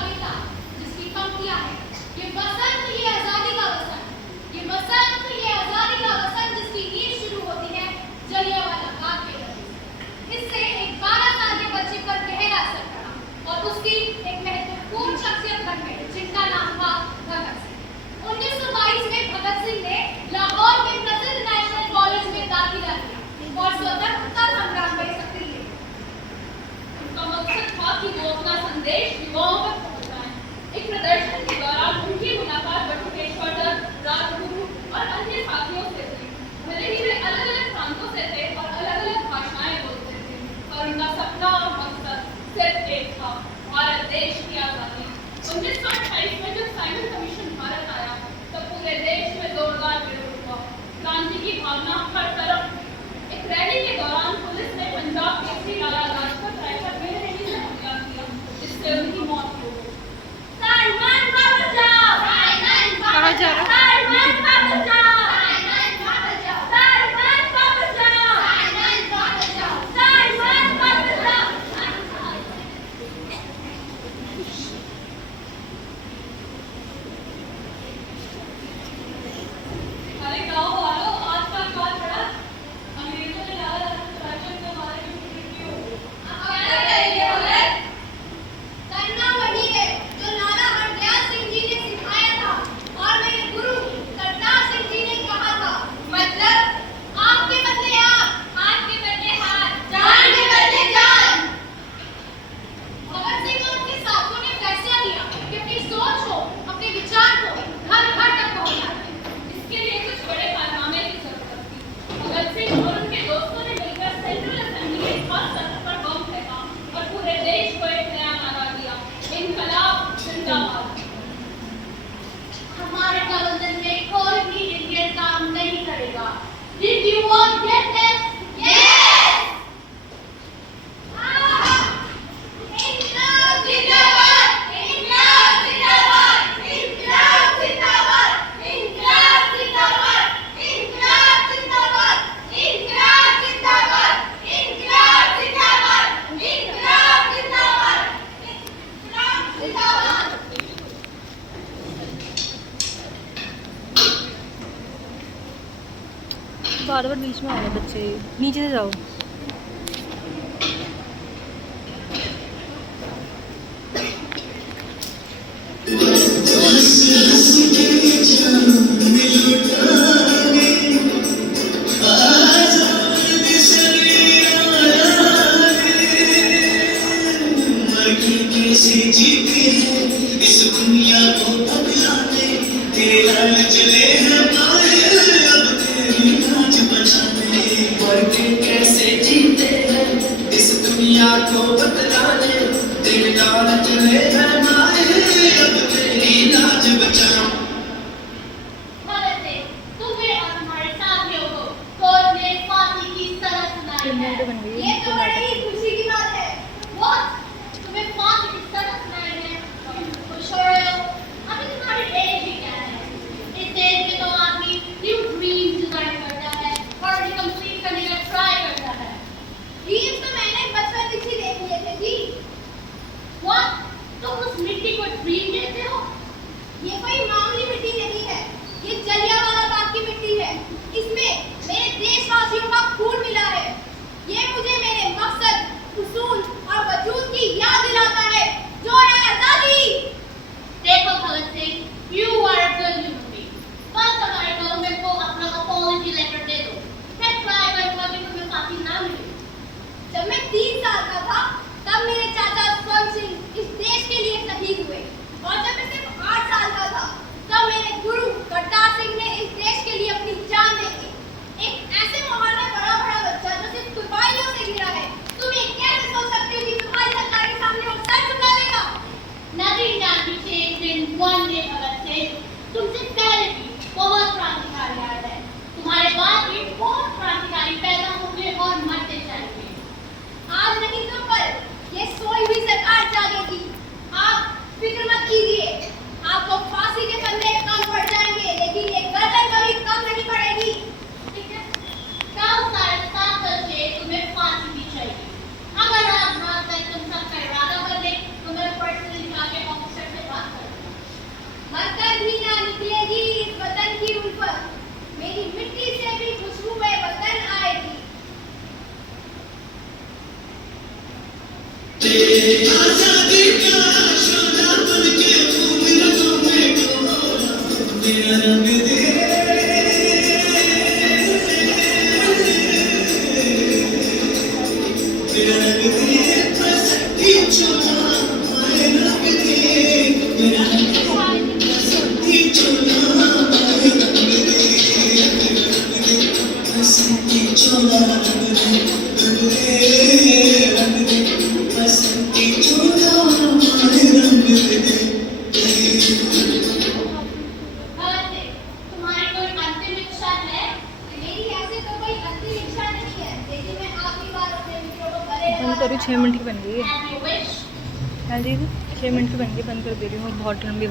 कविता जिसकी पंक्तियां हैं, ये बसंत ये आजादी का वसंत, ये बसंत ये आजादी का वसंत जिसकी नींव शुरू होती है जलियांवाला बाग के लड़ाई से। इससे एक 12 साल के बच्चे पर गहरा असर पड़ा और उसकी एक महत्वपूर्ण शख्सियत बन गई जिनका नाम था भगत सिंह। 1922 में भगत सिंह ने लाहौर के प्रसिद्ध नेशनल कॉलेज में दाखिला लिया और स्वतंत्रता संग्राम में सक्रिय हुए। उनका मकसद था कि वो अपना संदेश युवाओं तक पहुंचाएं। एक प्रदर्शन के दौरान उनकी मुलाकात बटुकेश्वर दत्त, राजगुरु और अन्य साथियों से थी। भले ही वे अलग-अलग प्रांतों से थे और अलग-अलग भाषाएं बोलते थे, और उनका सपना और मकसद सिर्फ एक था, भारत देश की आजादी। 1928 में जब साइमन कमीशन भारत आया, तब पूरे देश में जोरदार विरोध हुआ। क्रांति की भावना हर तरफ। एक रैली के दौरान पुलिस ने पंजाब केसरी लाला लाजपत राय पर बेरहमी से हमला किया, जिससे उनकी मौत हो गई। साइमन वापस जाओ, साइमन वापस जाओ, साइमन वापस जाओ, साइमन वापस जाओ, साइमन वापस जाओ, साइमन वापस जाओ, साइमन वापस जाओ। अरे गाँव वालों, आज का अखबार पढ़ा? अंग्रेजों ने लाला लाजपत राय के बारे में लिखी हो। क्या करेंगे हमें? करना वही है जो लाला हरदयाल सिंह जी ने सिखाया था और मेरे गुरु करतार सिंह जी ने कहा था। मतलब आपके बदले आप, हाथ के बदले हाथ, जान के बदले जान। भगत सिंह और उनके साथियों ने फैसला लिया कि अपनी सोच को, अपने विचार को घर घर तक पहुंचाएं। इसके लिए कुछ बड़े कारनामे की जरूरत थी। भगत सिंह और उनके दोस्तों ने मिलकर सेंट्रल असेंबली के खास सत्र पर बम फेंका और पूरे देश को एक नया नारा दिया, इनकलाब जिंदाबाद। हमारे गवर्नमेंट में कोई भी इंडियन काम नहीं करेगा। Did you all get this? Yes! इनकलाब जिंदाबाद, इनकलाब जिंदाबाद, इनकलाब जिंदाबाद, इनकलाब जिंदाबाद, इनकलाब जिंदाबाद, इनकलाब जिंदाबाद, इनकलाब जिंदाबाद, इनकलाब जिंदाबाद, इनकलाब जिंदाबाद। बार बार बीच में आ रहे बच्चे, नीचे से जाओ। जीते हैं इस दुनिया को बदलाने, तेरे लाल चले हैं माहिर अब तेरी लाज बचाने। मर के कैसे जीते हैं इस दुनिया को बदलाने, तेरे लाल चले हैं माहिर अब तेरी लाज बचाने। भगत सिंह, तुम्हें और तुम्हारे साथियों को कोर्ट ने फांसी की सजा सुनाई है। ये तो बड़ी ही खुशी की बात है। बहुत तुम्हें फांसी की सजा सुनाई है, खुश हो रहे हो? अभी तुम्हारी एज ही क्या है? इस एज में तो आदमी न्यू ड्रीम डिजाइन करता है और उन्हें कंप्लीट करने का ट्राई करता है। ड्रीम तो मैंने बचपन से ही देख लिए थे जी। What? तुम उस मिट्टी को ड्रीम कहते हो? ये कोई मामूली मिट्टी नहीं है, ये जलियांवाला बाग की मिट्टी है। इसमें मेरे देशवासियों का खून मिला है। ये मुझे मेरे मकसद, उसूल और वजूद की याद दिलाता है, जो है आजादी। देखो Bhagat Singh, you are a good human being। बस हमारे गवर्नमेंट को अपना अपॉलजी लेटर दे दो। मैं ट्राई करूंगा कि तुम्हें फांसी ना मिले। जब मैं 3 साल का था, तब मेरे चाचा स्वर्ण सिंह इस देश के लिए शहीद हुए, और जब मैं सिर्फ 8 साल का था, तब मेरे गुरु करतार सिंह ने इस देश के लिए अपनी जान दे दी। एक ऐसे माहौल में बड़ा बच्चा जो सिर्फ कुर्बानियों से घिरा है, तुम ये कैसे सोच सकते हो कि तुम्हारी सरकार के सामने वो सर झुका लेगा? Nothing can be changed in one day, Bhagat Singh. तुमसे पहले भी बहुत क्रांतिकारी आए हैं, तुम्हारे बाद भी बहुत क्रांतिकारी पैदा होंगे और मरते जाएंगे। आज नहीं तो कल ये सोई हुई सरकार जागेगी। आप फिक्र मत कीजिए, आपको फांसी के फंदे कम पड़ जाएंगे, लेकिन ये गर्दन कभी कम नहीं पड़ेगी। ठीक है? कल 7:30 बजे तुम्हें फांसी दी जाएगी। अगर आप रात तक तुम सबका इरादा बदले, तो मैं पर्सनली जाके ऑफिस आजादी का शोला बन के खून रगों में डोला मेरा रंग दे मेरा रंग दे बसंती चोला मारे रंग दे मेरा रंग दे बसंती चोला मारे रंग दे बसंती चोला रंग दे बसंती चोला मारे रंग दे भगत सिंह, तुम्हारी कोई अंतिम इच्छा है? मेरी ऐसे तो कोई अंतिम इच्छा नहीं है, लेकिन मैं आखिरी बार अपने मित्रों को गले बंद करो, 6 मिनट की बन गई है। Have you wish? हाँ जी 6 मिनट की बन गई, बंद कर दे रही हूँ, बहुत लंबी